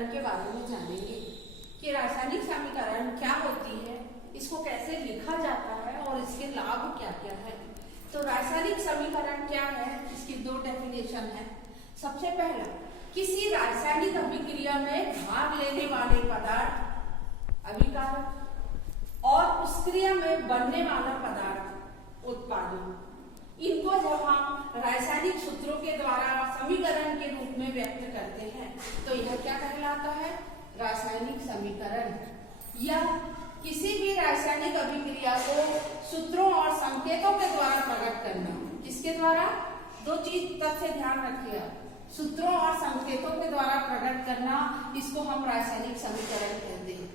समीकरण के बारे में जानेंगे कि रासायनिक समीकरण क्या होती है, इसको कैसे लिखा जाता है और इसके लाभ क्या क्या है। तो रासायनिक समीकरण क्या है, इसकी दो डेफिनेशन है। सबसे पहला, किसी रासायनिक अभिक्रिया में भाग लेने वाले पदार्थ अभिकारक और उस क्रिया में बनने वाला पदार्थ उत्पादन, इनको जब हम रासायनिक सूत्रों के द्वारा समीकरण के रूप में व्यक्त करते हैं तो यह क्या कहलाता है, रासायनिक समीकरण। या किसी भी रासायनिक अभिक्रिया को सूत्रों और संकेतों के द्वारा प्रकट करना, किसके द्वारा, दो चीज तथ्य ध्यान रखिए, सूत्रों और संकेतों के द्वारा प्रकट करना, इसको हम रासायनिक समीकरण कहते हैं।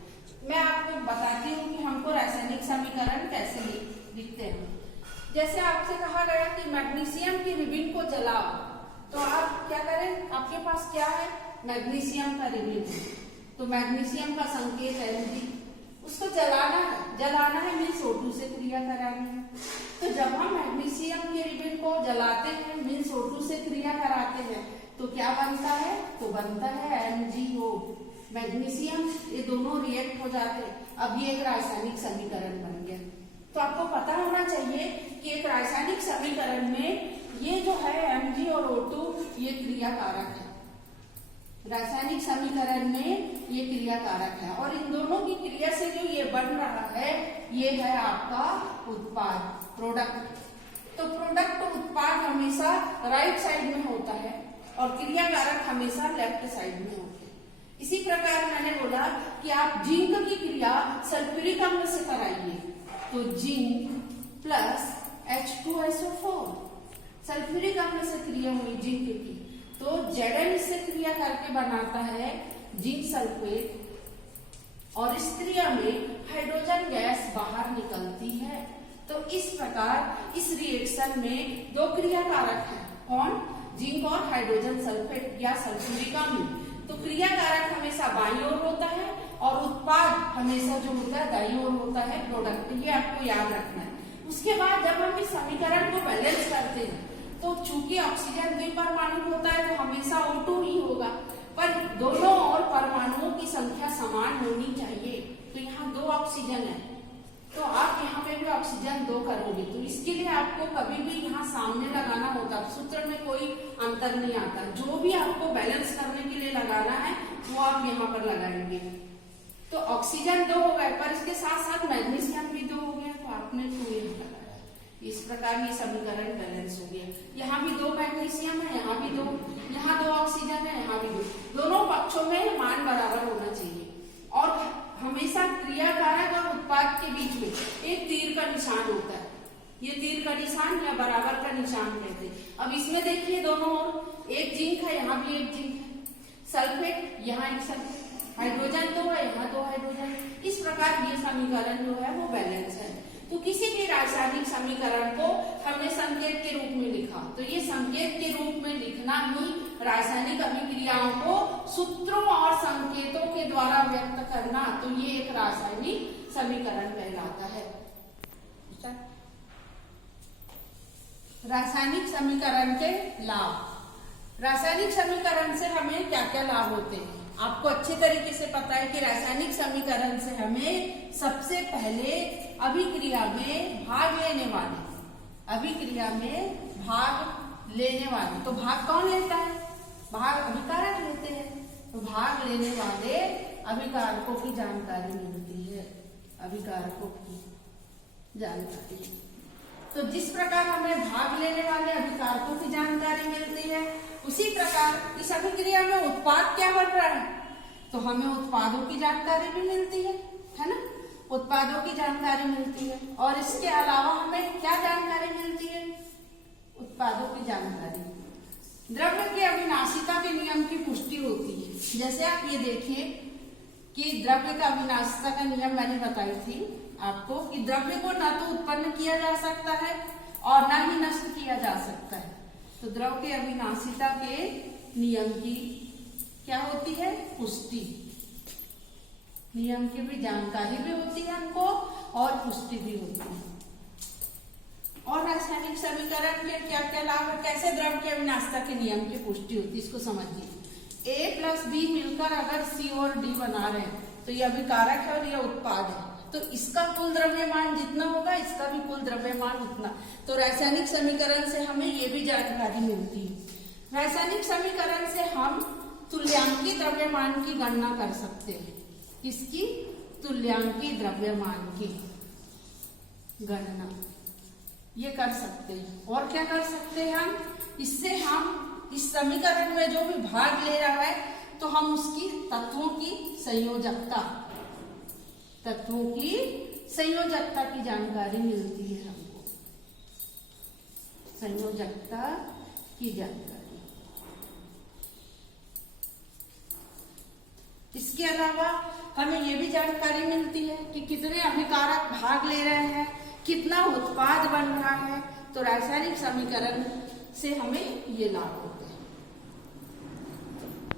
मैं आपको बताती हूँ कि हमको रासायनिक समीकरण कैसे लिखते हैं। जैसे आपसे कहा गया कि मैग्नीशियम की रिबिन को जलाओ, तो आप क्या करें, आपके पास क्या है, मैग्नीशियम का रिबिन, तो मैग्नीशियम का संकेत है Mg, उसको जलाना है मीन्स O2 से क्रिया करानी है। तो जब हम मैग्नीशियम के रिबिन को जलाते हैं मीन्स O2 से क्रिया कराते हैं तो क्या बनता है, तो बनता है MgO, मैग्नीशियम, ये दोनों रिएक्ट हो जाते हैं। अब ये एक रासायनिक समीकरण बन गया। तो आपको पता होना चाहिए कि एक रासायनिक समीकरण में ये जो है Mg और O2 ये क्रिया कारक है। रासायनिक समीकरण में ये क्रिया कारक है और इन दोनों की क्रिया से जो ये बन रहा है ये है आपका उत्पाद, प्रोडक्ट। तो प्रोडक्ट उत्पाद हमेशा राइट साइड में होता है और क्रिया कारक हमेशा लेफ्ट साइड में होते हैं। इसी प्रकार मैंने बोला कि आप जिंक की क्रिया सल्फ्यूरिक अम्ल से कराइए तो जिंक प्लस H2SO4, सल्फ्यूरिक अम्ल से क्रिया हुई जिंक की, तो Zn इससे क्रिया करके बनाता है जिंक सल्फेट और इस क्रिया में हाइड्रोजन गैस बाहर निकलती है। तो इस प्रकार इस रिएक्शन में दो क्रिया कारक है, कौन, जिंक और हाइड्रोजन सल्फेट या सल्फ्यूरिक अम्ल। तो क्रिया कारक हमेशा बाईं ओर होता है और उत्पाद हमेशा जो होता है दाईं ओर होता है, प्रोडक्ट। ये आपको याद रखना है। उसके बाद जब हम इस समीकरण को बैलेंस करते हैं तो चूंकि ऑक्सीजन द्विपरमाणु होता है तो हमेशा O2 ही होगा, पर दोनों और परमाणुओं की संख्या समान होनी चाहिए। तो यहाँ दो ऑक्सीजन है तो आप यहाँ पे भी ऑक्सीजन 2 करोगे, तो इसके लिए आपको कभी भी यहाँ सामने लगाना होता है, सूत्र में कोई अंतर नहीं आता। जो भी आपको बैलेंस करने के लिए लगाना है वो आप यहाँ पर लगाएंगे। तो ऑक्सीजन 2 हो गए, पर इसके साथ साथ मैग्नीशियम भी 2 हो गया, तो आपने 2 यहाँ लगाया। इस प्रकार ये समीकरण बैलेंस हो गया। यहाँ भी 2 मैग्नीशियम है, यहाँ भी 2, यहाँ 2 ऑक्सीजन है, यहाँ भी 2, दोनों पक्षों में मान बराबर होना चाहिए। और हमेशा क्रिया कारक और उत्पाद के बीच में एक तीर का निशान होता है, ये तीर का निशान या बराबर का निशान कहते हैं। अब इसमें देखिए दोनों ओर एक जिंक है, यहाँ भी एक जिंक है, सल्फेट, यहाँ एक सल्फेट, हाइड्रोजन 2 है, यहाँ 2 हाइड्रोजन। इस प्रकार ये समीकरण जो है वो बैलेंस है। तो किसी भी रासायनिक समीकरण को हमने संकेत के रूप में लिखा, तो ये संकेत के रूप में लिखना ही रासायनिक अभिक्रियाओं को सूत्रों और संकेतों के द्वारा व्यक्त करना, तो ये एक रासायनिक समीकरण कहलाता है। रासायनिक समीकरण के लाभ। रासायनिक समीकरण से हमें क्या क्या लाभ होते हैं, आपको अच्छे तरीके से पता है कि रासायनिक समीकरण से हमें सबसे पहले अभिक्रिया में भाग लेने वाले, तो भाग कौन लेता है, भाग अभिकारक लेते हैं, तो भाग लेने वाले अभिकारकों की जानकारी मिलती है, अभिकारकों की जानकारी। तो जिस प्रकार हमें भाग लेने वाले अभिकारकों की जानकारी मिलती है उसी प्रकार इस अभिक्रिया में उत्पाद क्या बन रहा है, तो हमें उत्पादों की जानकारी भी मिलती है ना, उत्पादों की जानकारी मिलती है। और इसके अलावा हमें क्या जानकारी मिलती है, उत्पादों की जानकारी, द्रव्य की अविनाशिता के नियम की पुष्टि होती है। जैसे आप ये देखिए कि द्रव्य का अविनाशिता का नियम मैंने बताई थी आपको कि द्रव्य को न तो उत्पन्न किया जा सकता है और न ही नष्ट किया जा सकता है। तो द्रव्य के अविनाशिता के नियम की क्या होती है, पुष्टि, नियम की भी जानकारी भी होती है हमको और पुष्टि भी होती है। और रासायनिक समीकरण के क्या क्या लाभ है, कैसे द्रव्य के अविनाशिता के नियम की पुष्टि होती है, इसको समझिए। A प्लस बी मिलकर अगर C और D बना रहे हैं तो ये अभिकारक है और ये उत्पाद है, तो इसका कुल द्रव्यमान जितना होगा इसका भी कुल द्रव्यमान उतना। तो रासायनिक समीकरण से हमें ये भी जानकारी मिलती है। रासायनिक समीकरण से हम तुल्यांकी द्रव्यमान की गणना कर सकते हैं। किसकी? तुल्यांकी द्रव्यमान की गणना ये कर सकते हैं। और क्या कर सकते हैं हम? इससे हम इस समीकरण में जो भी भाग ले रहा है तो हम उसकी तत्वों की संयोजकता की जानकारी मिलती है हमको, संयोजकता की जानकारी। इसके अलावा हमें ये भी जानकारी मिलती है कि कितने अभिकारक भाग ले रहे हैं, कितना उत्पाद बन रहा है। तो रासायनिक समीकरण से हमें ये लाभ